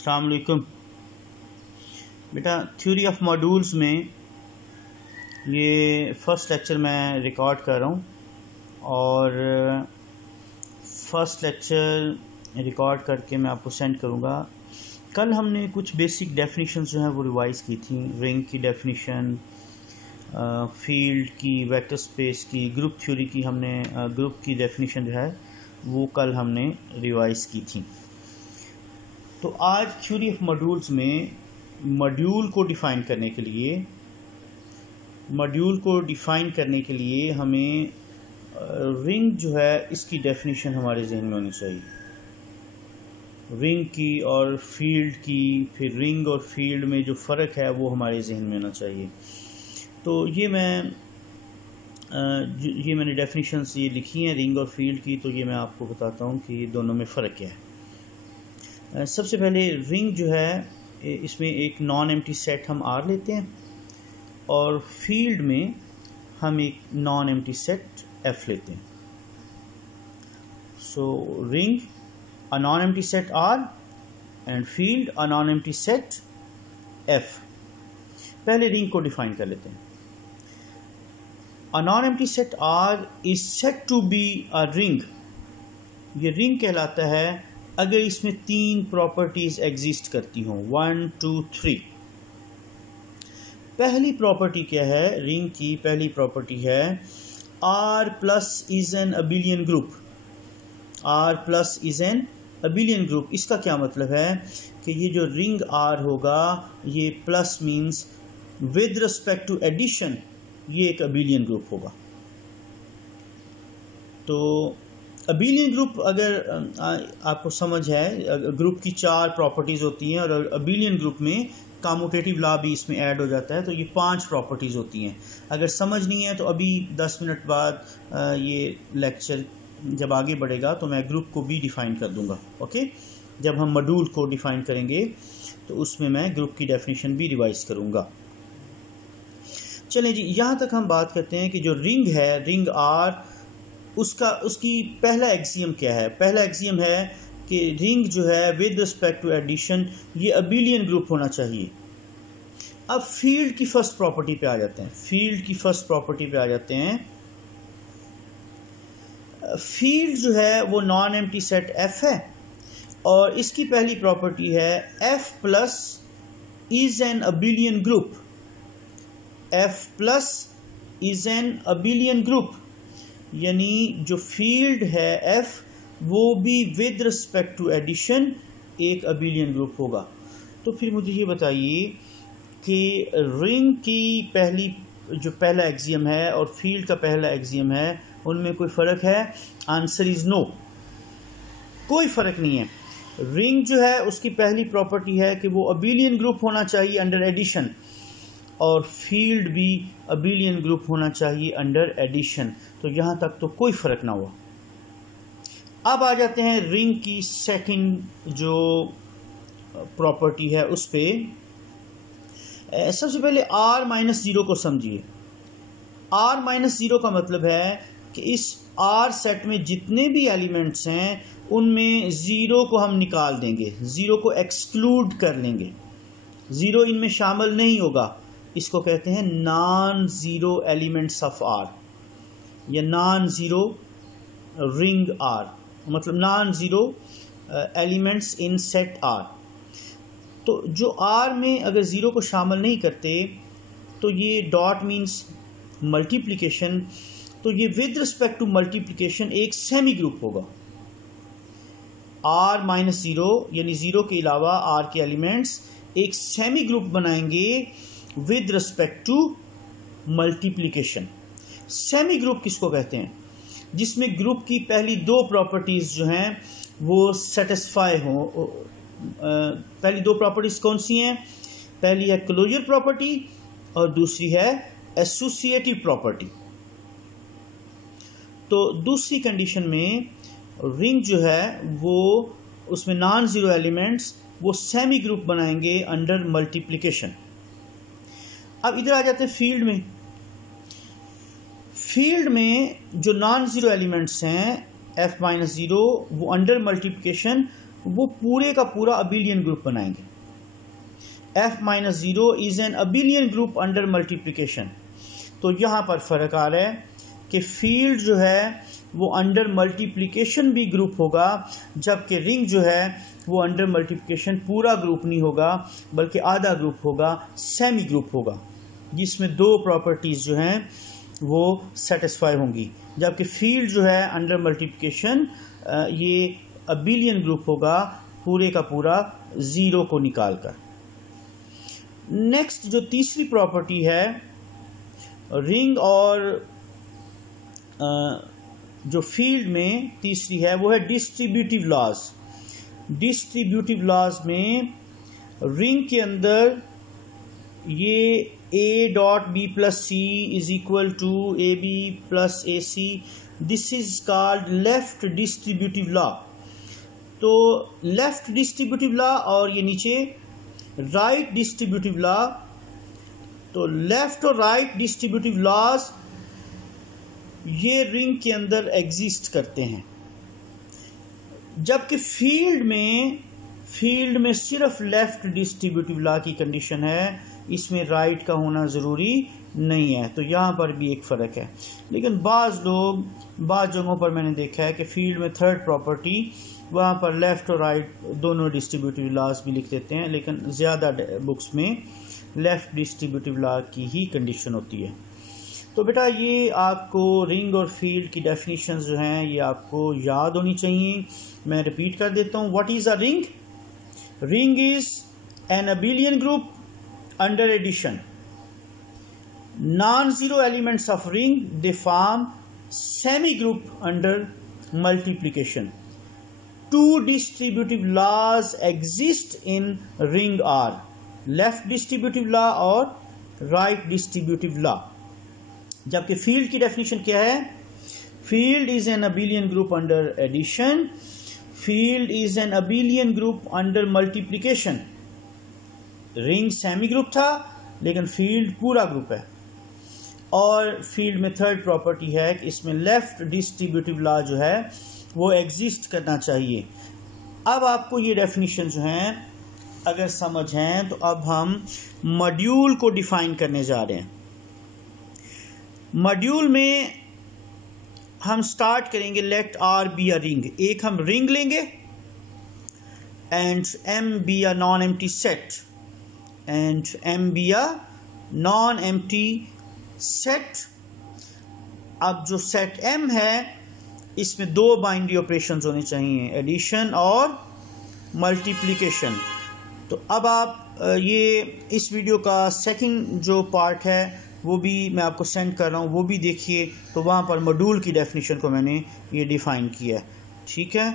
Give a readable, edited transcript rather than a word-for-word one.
अस्सलाम वालेकुम बेटा। थ्योरी ऑफ मॉड्यूल्स में ये फ़र्स्ट लेक्चर मैं रिकॉर्ड कर रहा हूँ और फर्स्ट लेक्चर रिकॉर्ड करके मैं आपको सेंड करूँगा। कल हमने कुछ बेसिक डेफिनेशंस जो हैं वो रिवाइज़ की थी। रिंग की डेफिनेशन, फील्ड की, वेक्टर स्पेस की, ग्रुप थ्योरी की, हमने ग्रुप की डेफिनेशन जो है वो कल हमने रिवाइज़ की थी। तो आज थ्योरी ऑफ मॉड्यूल्स में मॉड्यूल को डिफ़ाइन करने के लिए हमें रिंग जो है इसकी डेफिनेशन हमारे जहन में होनी चाहिए। रिंग की और फील्ड की, फिर रिंग और फील्ड में जो फ़र्क है वो हमारे जहन में होना चाहिए। तो ये मैंने डेफिनेशंस ये लिखी हैं रिंग और फील्ड की। तो ये मैं आपको बताता हूँ कि दोनों में फ़र्क क्या है। सबसे पहले रिंग जो है इसमें एक नॉन एम्प्टी सेट हम आर लेते हैं और फील्ड में हम एक नॉन एम्प्टी सेट एफ लेते हैं। So ring a non empty set R and field a non empty set F. पहले रिंग को डिफाइन कर लेते हैं। A non empty set R is said to be a ring. ये ring कहलाता है अगर इसमें तीन प्रॉपर्टीज एग्जिस्ट करती हों, 1 2 3। पहली प्रॉपर्टी क्या है रिंग की? पहली प्रॉपर्टी है R plus is an abelian group. R plus is an abelian group. इसका क्या मतलब है कि ये जो रिंग R होगा ये plus means with respect to addition ये एक अबिलियन ग्रुप होगा। तो अबिलियन ग्रुप अगर आपको समझ है, ग्रुप की 4 प्रॉपर्टीज़ होती हैं और अबिलियन ग्रुप में कम्यूटेटिव लॉ भी इसमें ऐड हो जाता है। तो ये 5 प्रॉपर्टीज़ होती हैं। अगर समझ नहीं है तो अभी 10 मिनट बाद ये लेक्चर जब आगे बढ़ेगा तो मैं ग्रुप को भी डिफ़ाइन कर दूंगा। ओके, जब हम मॉड्यूल को डिफ़ाइन करेंगे तो उसमें मैं ग्रुप की डेफिनेशन भी रिवाइज करूँगा। चलें जी, यहाँ तक हम बात करते हैं कि जो रिंग है, रिंग आर, उसकी पहला एक्सियम क्या है? पहला एक्सियम है कि रिंग जो है विद रिस्पेक्ट टू एडिशन ये अबिलियन ग्रुप होना चाहिए। अब फील्ड की फर्स्ट प्रॉपर्टी पे आ जाते हैं। फील्ड जो है वो नॉन एम्प्टी सेट एफ है और इसकी पहली प्रॉपर्टी है F plus is an abelian group. F plus is an abelian group, यानी जो फील्ड है एफ वो भी विद रिस्पेक्ट टू एडिशन एक अबिलियन ग्रुप होगा। तो फिर मुझे ये बताइए कि रिंग की पहला एक्सियम है और फील्ड का पहला एक्सियम है, उनमें कोई फ़र्क है? आंसर इज़ नो, कोई फ़र्क नहीं है। रिंग जो है उसकी पहली प्रॉपर्टी है कि वो अबिलियन ग्रुप होना चाहिए अंडर एडिशन और फील्ड भी अबिलियन ग्रुप होना चाहिए अंडर एडिशन। तो यहाँ तक तो कोई फ़र्क ना हुआ। अब आ जाते हैं रिंग की सेकंड जो प्रॉपर्टी है उस पे। सबसे पहले R-0 को समझिए। R-0 का मतलब है कि इस R सेट में जितने भी एलिमेंट्स हैं उनमें ज़ीरो को हम निकाल देंगे, ज़ीरो को एक्सक्लूड कर लेंगे, ज़ीरो इनमें शामिल नहीं होगा। इसको कहते हैं non zero elements of R या नॉन ज़ीरो रिंग R, मतलब non zero elements in set R। तो जो R में अगर ज़ीरो को शामिल नहीं करते तो ये डॉट मीन्स मल्टीप्लिकेशन, तो ये विद रिस्पेक्ट टू मल्टीप्लिकेशन एक सेमी ग्रुप होगा। R-0 यानी ज़ीरो के अलावा R के एलिमेंट्स एक सेमी ग्रुप बनाएंगे with respect to multiplication. Semigroup किसको कहते हैं? जिसमें ग्रुप की पहली 2 प्रॉपर्टीज़ जो हैं वो सेटिस्फाई हों। पहली 2 प्रॉपर्टीज़ कौन सी हैं? पहली है क्लोजर प्रॉपर्टी और दूसरी है एसोसिएटिव प्रॉपर्टी। तो दूसरी कंडीशन में रिंग जो है वो उसमें नॉन ज़ीरो एलिमेंट्स वो सेमी ग्रुप बनाएंगे अंडर मल्टीप्लिकेशन। अब इधर आ जाते हैं फील्ड में। फील्ड में जो नॉन ज़ीरो एलिमेंट्स हैं F-0 वो अंडर मल्टीप्लिकेशन वो पूरे का पूरा अबिलियन ग्रुप बनाएंगे। f-0 is an abelian group under multiplication. तो यहाँ पर फ़र्क आ रहा है कि फील्ड जो है वो अंडर मल्टीप्लिकेशन भी ग्रुप होगा, जबकि रिंग जो है वो अंडर मल्टीप्लिकेशन पूरा ग्रुप नहीं होगा बल्कि आधा ग्रुप होगा, सेमी ग्रुप होगा, जिसमें दो प्रॉपर्टीज़ जो हैं वो सेटिस्फाई होंगी। जबकि फील्ड जो है अंडर मल्टीप्लिकेशन ये अबिलियन ग्रुप होगा पूरे का पूरा ज़ीरो को निकाल कर। नेक्स्ट जो तीसरी प्रॉपर्टी है रिंग और जो फील्ड में तीसरी है वो है डिस्ट्रीब्यूटिव लॉज। डिस्ट्रीब्यूटिव लॉज में रिंग के अंदर ये a dot b plus C is equal to A B plus A C, this is called left distributive law. तो लेफ्ट डिस्ट्रीब्यूटिव लॉ और ये नीचे राइट डिस्ट्रीब्यूटिव लॉ। तो लेफ्ट और राइट डिस्ट्रीब्यूटिव लॉज ये रिंग के अंदर एग्जिस्ट करते हैं, जबकि फील्ड में सिर्फ लेफ्ट डिस्ट्रीब्यूटिव लॉ की कंडीशन है, इसमें राइट का होना ज़रूरी नहीं है। तो यहाँ पर भी एक फ़र्क है। लेकिन बाज़ जगहों पर मैंने देखा है कि फील्ड में थर्ड प्रॉपर्टी वहाँ पर लेफ़्ट और राइट दोनों डिस्ट्रीब्यूटिव लॉज भी लिख देते हैं, लेकिन ज़्यादा बुक्स में लेफ़्ट डिस्ट्रीब्यूटिव लॉ की ही कंडीशन होती है। तो बेटा ये आपको रिंग और फील्ड की डेफिनेशंस जो हैं ये आपको याद होनी चाहिए। मैं रिपीट कर देता हूँ। What is a ring? Ring is an abelian group under addition. Non-zero elements of ring they form semi-group under multiplication. Two distributive laws exist in ring are left distributive law और right distributive law. जबकि field की definition क्या है? Field is an abelian group under addition. Field is an abelian group under multiplication. Ring semi group था लेकिन field पूरा group है। और फील्ड में थर्ड प्रॉपर्टी है कि इसमें लेफ्ट डिस्ट्रीब्यूटिव लॉ जो है वो एग्जिस्ट करना चाहिए। अब आपको ये डेफिनेशन जो हैं अगर समझ हैं तो अब हम मॉड्यूल को डिफाइन करने जा रहे हैं। मॉड्यूल में हम स्टार्ट करेंगे let R be a ring. एक हम रिंग लेंगे and M be a non empty set and M be a non-empty set। अब जो सेट M है इसमें दो बाइनरी ऑपरेशंस होने चाहिए, एडिशन और मल्टीप्लिकेशन। तो अब आप ये इस वीडियो का सेकंड जो पार्ट है वो भी मैं आपको सेंड कर रहा हूँ, वो भी देखिए। तो वहाँ पर मॉड्यूल की डेफिनेशन को मैंने ये डिफ़ाइन किया है। ठीक है।